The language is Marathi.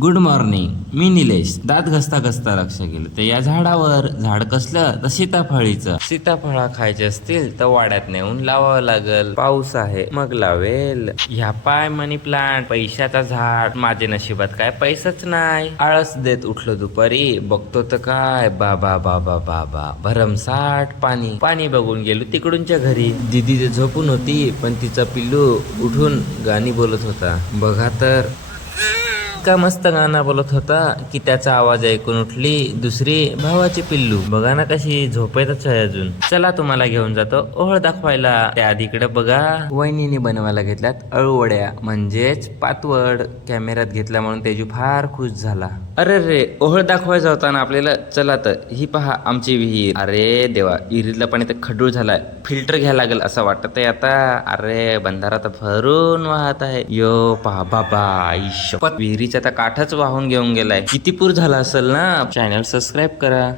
गुड मॉर्निंग मी निलेश. दात घसता घसता लक्ष गेलं तर या झाडावर झाड कसलं? तर सीताफळीचं. सीताफळा खायचे असतील तर वाड्यात नेऊन लावावं लागल. पाऊस आहे मग लावेल. ह्या पाय मनी प्लांट. पैशाचा झाड. माझे नशिबात काय पैसाच नाही. आळस देत उठलो दुपारी. बघतो तर काय? बाबा बाबा बाबा भरमसाठ पाणी. पाणी बघून गेलो तिकडूनच्या घरी. दिदी झोपून होती पण तिचा पिल्लू उठून गाणी बोलत होता. बघा तर. इतका मस्त गाणं बोलत होता की त्याचा आवाज ऐकून उठली दुसरी भावाची पिल्लू. बघा ना कशी झोपेतच आहे अजून. चला तुम्हाला घेऊन जातो. ओहळ दाखवायला. त्या आधीकडे बघा. वहिनीने बनवायला घेतल्यात अळूवड्या म्हणजेच पातवड. कॅमेऱ्यात घेतल्या म्हणून तेजू फार खुश झाला. अरे रे ओहळ दाखवायचा होता ना आपल्याला? चला तर ही पहा आमची विहीर. अरे देवा विहिरीतला पाणी तर खडूळ झालाय. फिल्टर घ्यायला लागेल असं वाटत आहे आता. अरे बंधारा तर भरून वाहत आहे. यो पहा बाबा आईश विहिरीचा आता काठच वाहून घेऊन गेलाय. किती पूर झाला असेल ना? चॅनल सबस्क्राईब करा.